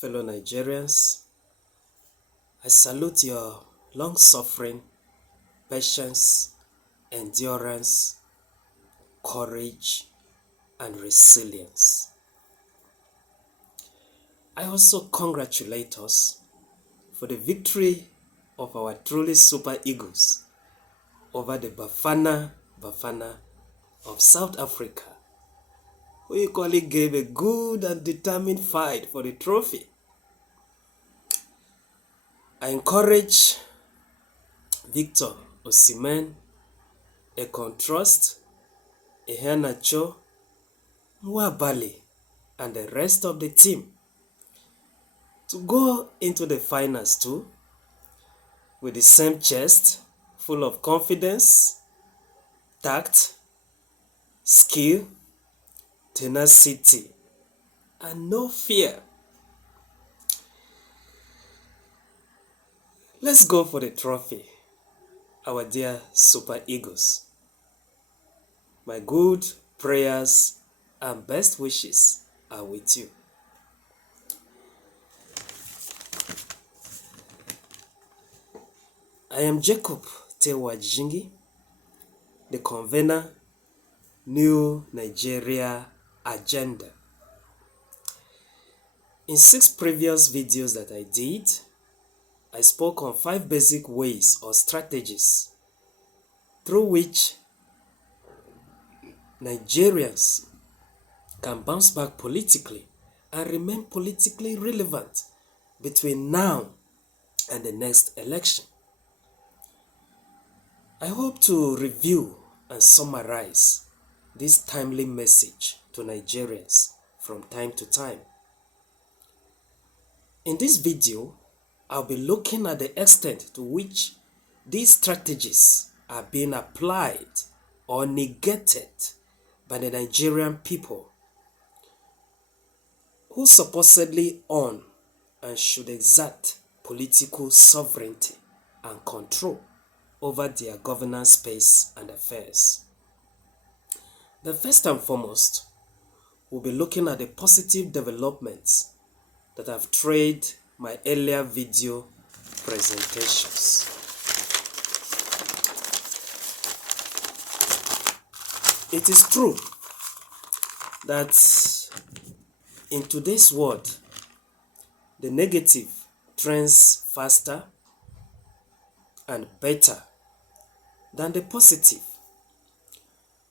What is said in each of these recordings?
Fellow Nigerians, I salute your long-suffering, patience, endurance, courage, and resilience. I also congratulate us for the victory of our truly Super Eagles over the Bafana of South Africa, who equally gave a good and determined fight for the trophy. I encourage Victor Osimhen, Ekon Trust, Iheanacho, Nwabali, and the rest of the team to go into the finals too with the same chest full of confidence, tact, skill, tenacity, and no fear. Let's go for the trophy, our dear Super Eagles. My good prayers and best wishes are with you. I am Jacob Tewa Jingi, the convener, New Nigeria Agenda. In 6 previous videos that I did, I spoke on 5 basic ways or strategies through which Nigerians can bounce back politically and remain politically relevant between now and the next election. I hope to review and summarize this timely message to Nigerians from time to time. In this video, I'll be looking at the extent to which these strategies are being applied or negated by the Nigerian people who supposedly own and should exert political sovereignty and control over their governance space and affairs. The first and foremost, we'll be looking at the positive developments that have trailed my earlier video presentations. It is true that in today's world, the negative trends faster and better than the positive.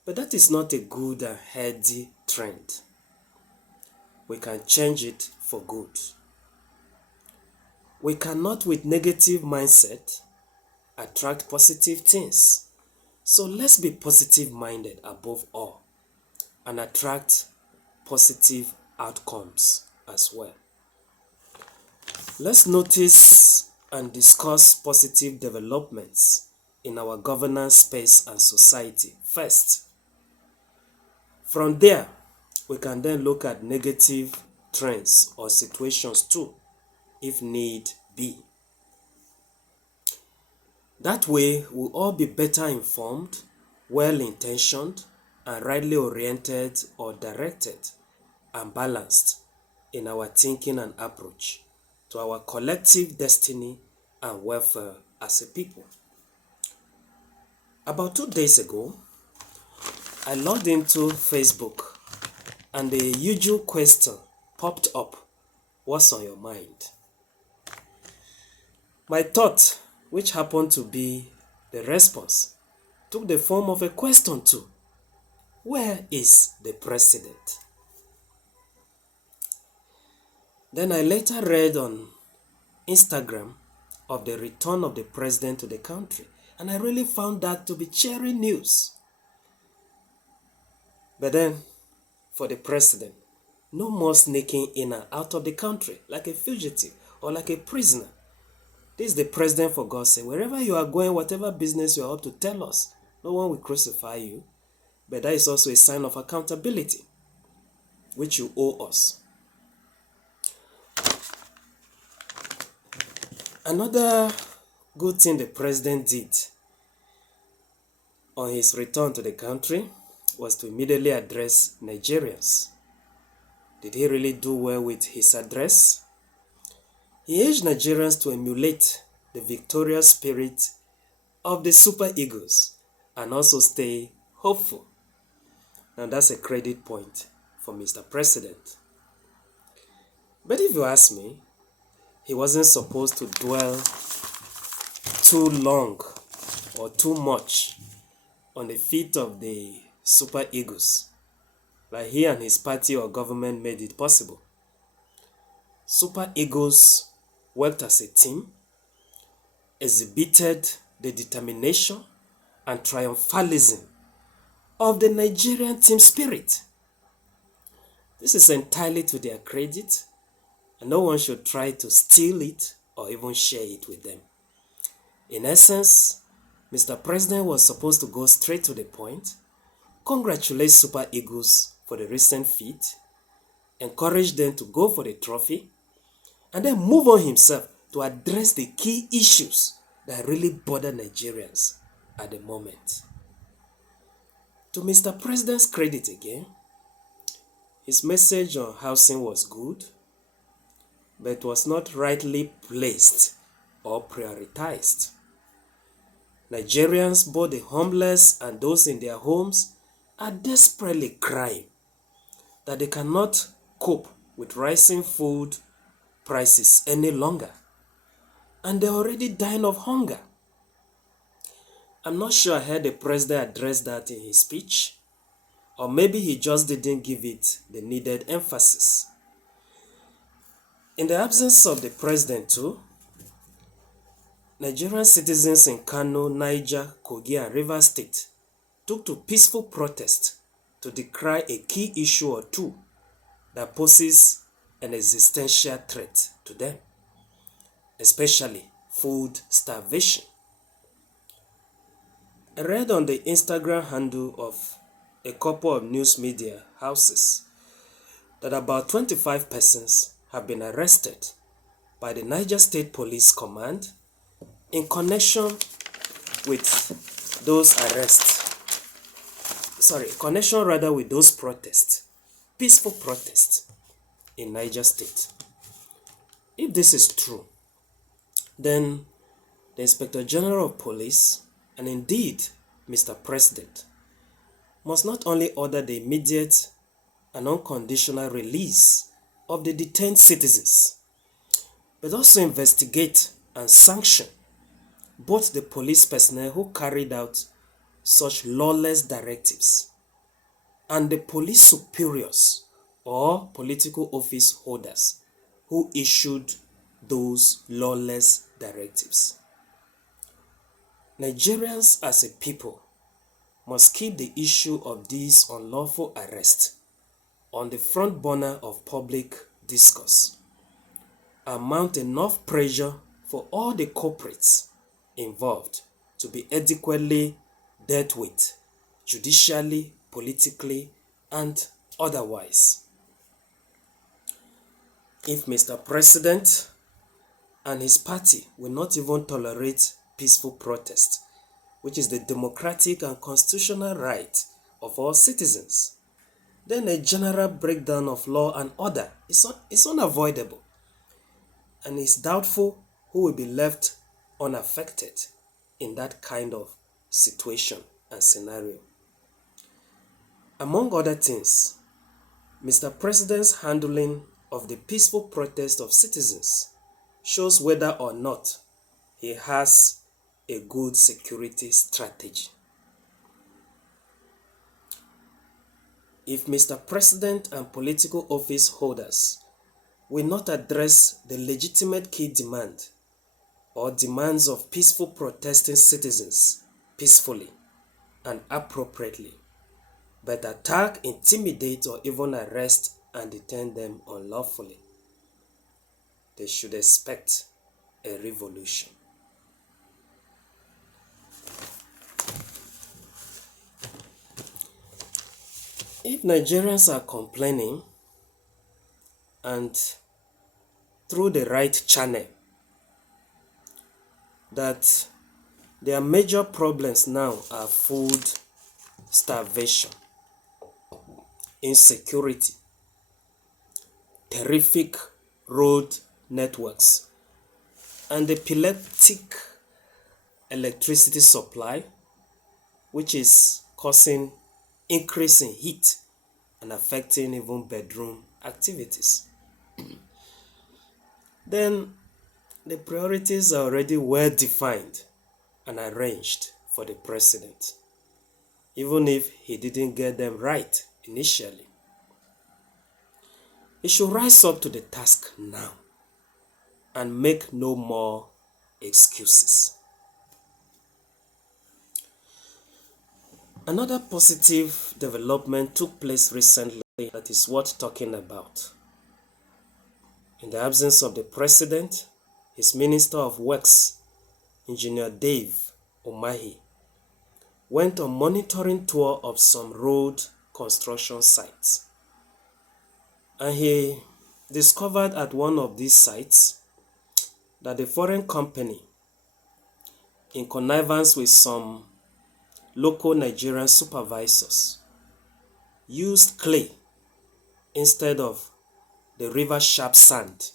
But that is not a good and healthy trend. We can change it for good. We cannot, with negative mindset, attract positive things. So let's be positive-minded above all and attract positive outcomes as well. Let's notice and discuss positive developments in our governance space and society first. From there, we can then look at negative trends or situations too, if need be. That way, we'll all be better informed, well-intentioned, and rightly oriented or directed and balanced in our thinking and approach to our collective destiny and welfare as a people. About 2 days ago, I logged into Facebook and the usual question popped up: what's on your mind? My thought, which happened to be the response, took the form of a question too. Where is the president? Then I later read on Instagram of the return of the president to the country, and I really found that to be cheering news. But then, for the president, no more sneaking in and out of the country like a fugitive or like a prisoner. This is the president, for God's sake. Wherever you are going, whatever business you are up to, tell us. No one will crucify you. But that is also a sign of accountability, which you owe us. Another good thing the president did on his return to the country was to immediately address Nigerians. Did he really do well with his address? He urged Nigerians to emulate the victorious spirit of the Super Eagles and also stay hopeful. Now that's a credit point for Mr. President. But if you ask me, he wasn't supposed to dwell too long or too much on the feet of the Super Eagles, like he and his party or government made it possible. Super Eagles worked as a team, exhibited the determination and triumphalism of the Nigerian team spirit. This is entirely to their credit, and no one should try to steal it or even share it with them. In essence, Mr. President was supposed to go straight to the point, congratulate Super Eagles for the recent feat, encourage them to go for the trophy, and then move on himself to address the key issues that really bother Nigerians at the moment. To Mr. President's credit again, his message on housing was good, but was not rightly placed or prioritized. Nigerians, both the homeless and those in their homes, are desperately crying that they cannot cope with rising food prices any longer, and they're already dying of hunger. I'm not sure I heard the president address that in his speech, or maybe he just didn't give it the needed emphasis. In the absence of the president too, Nigerian citizens in Kano, Niger, Kogi, and Rivers State took to peaceful protest to decry a key issue or two that poses an existential threat to them, especially food starvation. I read on the Instagram handle of a couple of news media houses that about 25 persons have been arrested by the Niger State Police Command in connection with those with those protests, peaceful protests in Niger State. If this is true, then the Inspector General of Police, and indeed Mr. President, must not only order the immediate and unconditional release of the detained citizens, but also investigate and sanction both the police personnel who carried out such lawless directives and the police superiors or political office holders who issued those lawless directives. Nigerians as a people must keep the issue of these unlawful arrests on the front burner of public discourse and mount enough pressure for all the culprits involved to be adequately dealt with, judicially, politically, and otherwise. If Mr. President and his party will not even tolerate peaceful protest, which is the democratic and constitutional right of all citizens, then a general breakdown of law and order is unavoidable, and it's doubtful who will be left unaffected in that kind of situation and scenario. Among other things, Mr. President's handling of the peaceful protest of citizens shows whether or not he has a good security strategy. If Mr. President and political office holders will not address the legitimate key demand or demands of peaceful protesting citizens peacefully and appropriately, but attack, intimidate, or even arrest and detain them unlawfully, they should expect a revolution. If Nigerians are complaining and through the right channel that their major problems now are food starvation, insecurity, terrific road networks and the epileptic electricity supply, which is causing increase in heat and affecting even bedroom activities. Then the priorities are already well defined and arranged for the president, even if he didn't get them right initially. He should rise up to the task now and make no more excuses. Another positive development took place recently that is worth talking about. In the absence of the president, his Minister of Works, Engineer Dave Umahi, went on monitoring tour of some road construction sites. And he discovered at one of these sites that the foreign company, in connivance with some local Nigerian supervisors, used clay instead of the river sharp sand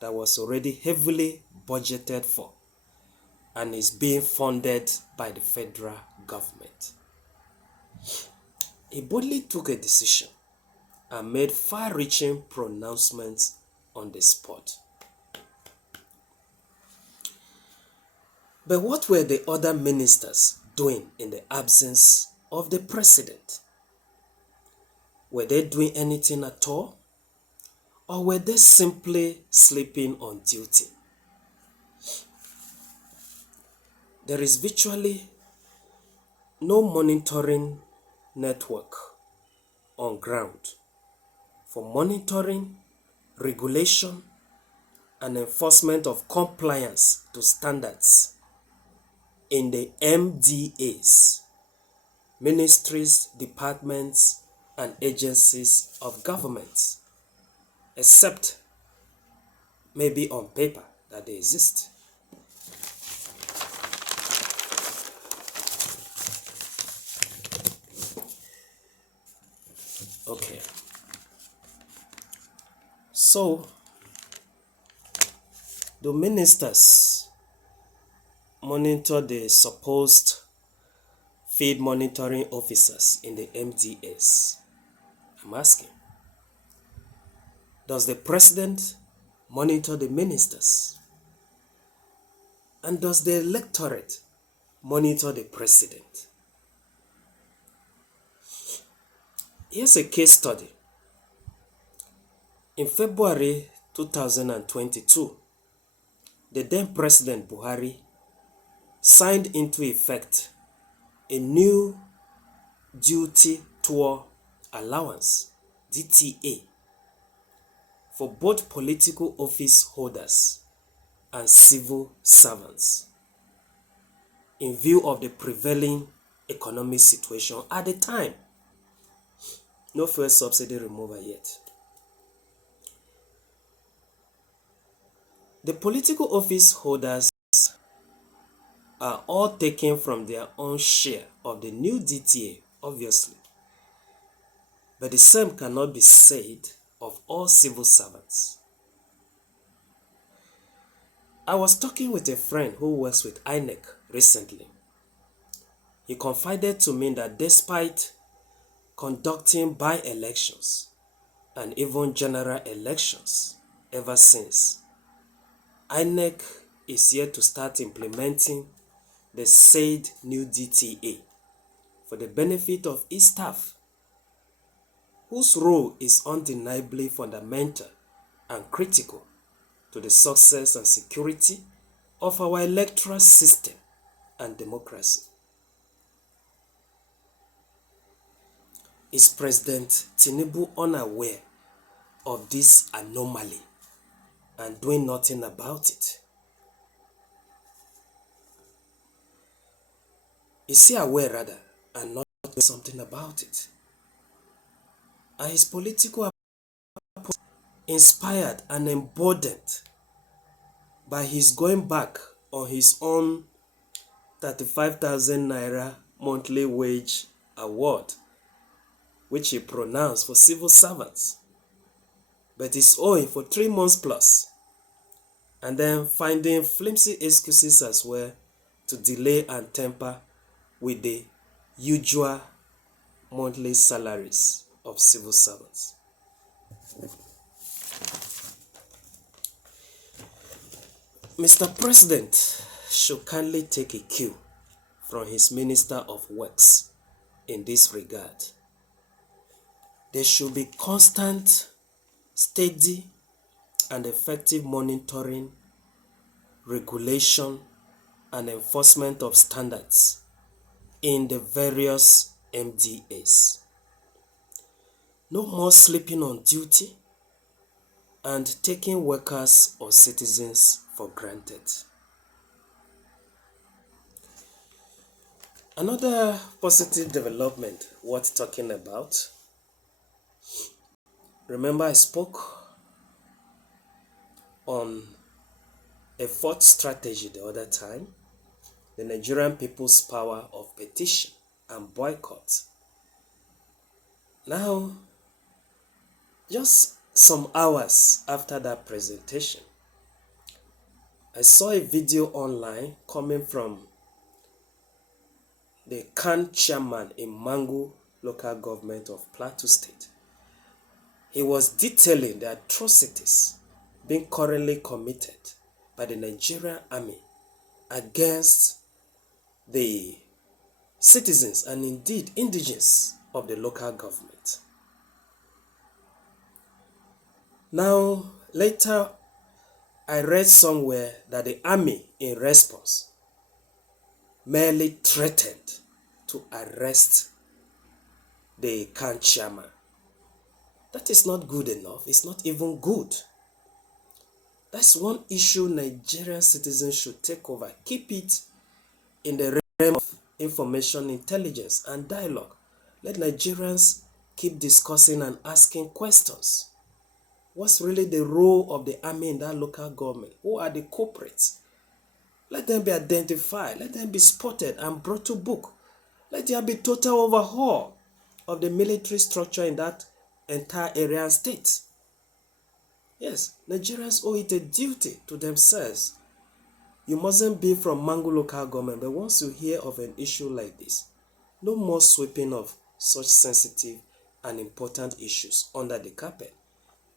that was already heavily budgeted for and is being funded by the federal government. He boldly took a decision and made far-reaching pronouncements on the spot. But what were the other ministers doing in the absence of the president? Were they doing anything at all? Or were they simply sleeping on duty? There is virtually no monitoring network on ground for monitoring, regulation, and enforcement of compliance to standards in the MDAs, ministries, departments, and agencies of government, except maybe on paper that they exist. Okay. So, the ministers monitor the supposed field monitoring officers in the MDAs. I'm asking, does the president monitor the ministers? And does the electorate monitor the president? Here's a case study. In February 2022, the then President Buhari signed into effect a new duty tour allowance, DTA, for both political office holders and civil servants in view of the prevailing economic situation at the time. No fuel subsidy removal yet. The political office holders are all taken from their own share of the new DTA, obviously. But the same cannot be said of all civil servants. I was talking with a friend who works with INEC recently. He confided to me that despite conducting by-elections and even general elections ever since, INEC is yet to start implementing the said new DTA for the benefit of its staff, whose role is undeniably fundamental and critical to the success and security of our electoral system and democracy. Is President Tinubu unaware of this anomaly and doing nothing about it? Is he aware rather and not doing something about it? Are his political approach inspired and emboldened by his going back on his own 35,000 naira monthly wage award, which he pronounced for civil servants, but is owing for 3 months plus? and then finding flimsy excuses as well to delay and tamper with the usual monthly salaries of civil servants. Mr. President should kindly take a cue from his Minister of Works in this regard. There should be constant, steady, and effective monitoring, regulation, and enforcement of standards in the various MDAs. No more sleeping on duty and taking workers or citizens for granted. Another positive development worth talking about. Remember, I spoke on a fourth strategy the other time, the Nigerian people's power of petition and boycott. Now, just some hours after that presentation, I saw a video online coming from the CAN chairman in Mangu local government of Plateau State. He was detailing the atrocities being currently committed by the Nigerian army against the citizens and indeed indigenes of the local government. Now, later I read somewhere that the army, in response, merely threatened to arrest the CAN chairman. That is not good enough. It's not even good. That's one issue Nigerian citizens should take over. Keep it in the realm of information, intelligence, and dialogue. Let Nigerians keep discussing and asking questions. What's really the role of the army in that local government? Who are the culprits? Let them be identified. Let them be spotted and brought to book. Let there be total overhaul of the military structure in that entire area and state. Yes, Nigerians owe it a duty to themselves. You mustn't be from Mangu local government, but once you hear of an issue like this, no more sweeping of such sensitive and important issues under the carpet.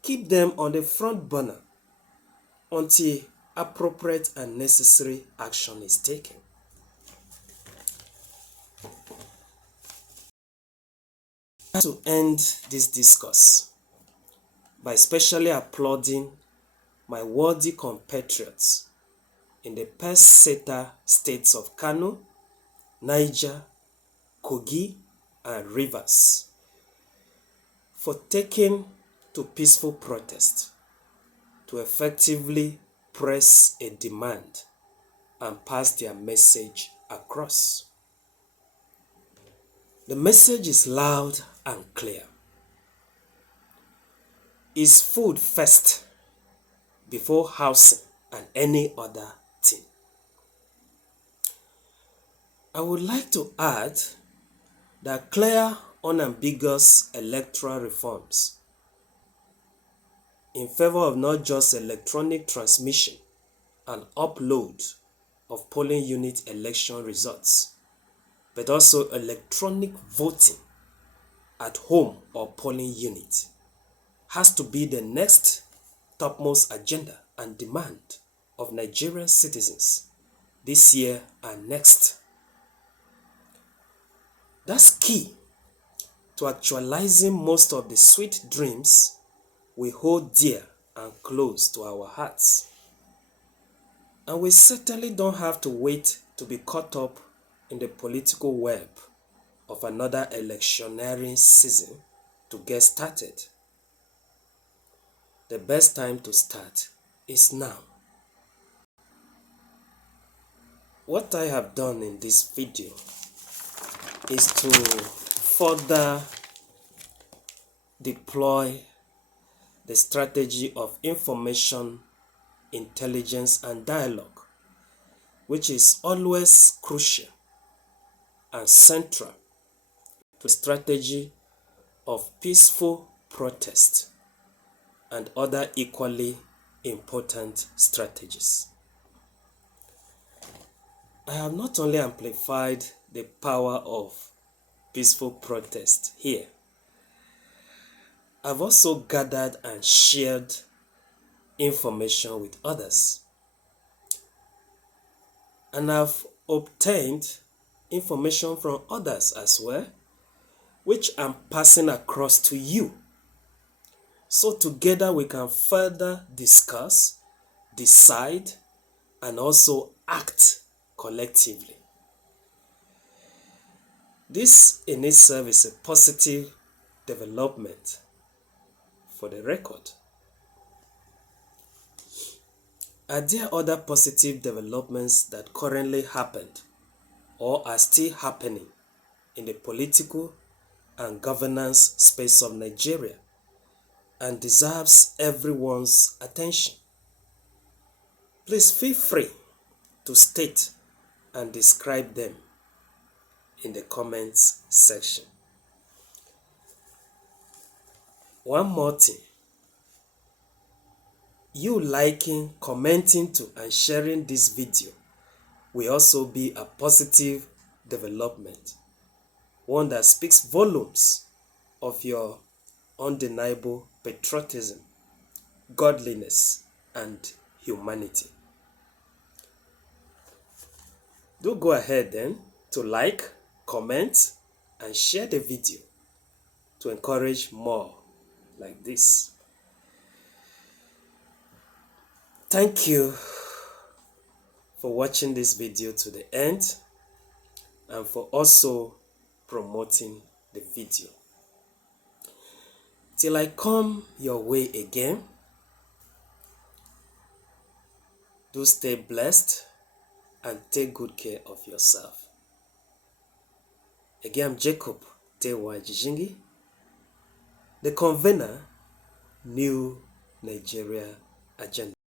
Keep them on the front burner until appropriate and necessary action is taken. To end this discourse by specially applauding my worthy compatriots in the pest-setter states of Kano, Niger, Kogi, and Rivers for taking to peaceful protest to effectively press a demand and pass their message across. The message is loud and clear. Is food first before housing and any other thing? I would like to add that clear, unambiguous electoral reforms in favor of not just electronic transmission and upload of polling unit election results, but also electronic voting at home or polling unit has to be the next topmost agenda and demand of Nigerian citizens this year and next. That's key to actualizing most of the sweet dreams we hold dear and close to our hearts. And we certainly don't have to wait to be caught up in the political web of another electioneering season to get started. The best time to start is now. What I have done in this video is to further deploy the strategy of information, intelligence, and dialogue, which is always crucial and central to the strategy of peaceful protest and other equally important strategies. I have not only amplified the power of peaceful protest here, I've also gathered and shared information with others. And I've obtained information from others as well, which I'm passing across to you. So together we can further discuss, decide, and also act collectively. This in itself is a positive development for the record. Are there other positive developments that currently happened or are still happening in the political and governance space of Nigeria and deserves everyone's attention? Please feel free to state and describe them in the comments section. One more thing, you liking, commenting to and sharing this video will also be a positive development, one that speaks volumes of your undeniable patriotism, godliness, and humanity. Do go ahead then to like, comment, and share the video to encourage more like this. Thank you for watching this video to the end and for also promoting the video. Till I come your way again, do stay blessed and take good care of yourself. Again, I'm Jacob Tewa Jijingi, the convener, New Nigeria Agenda.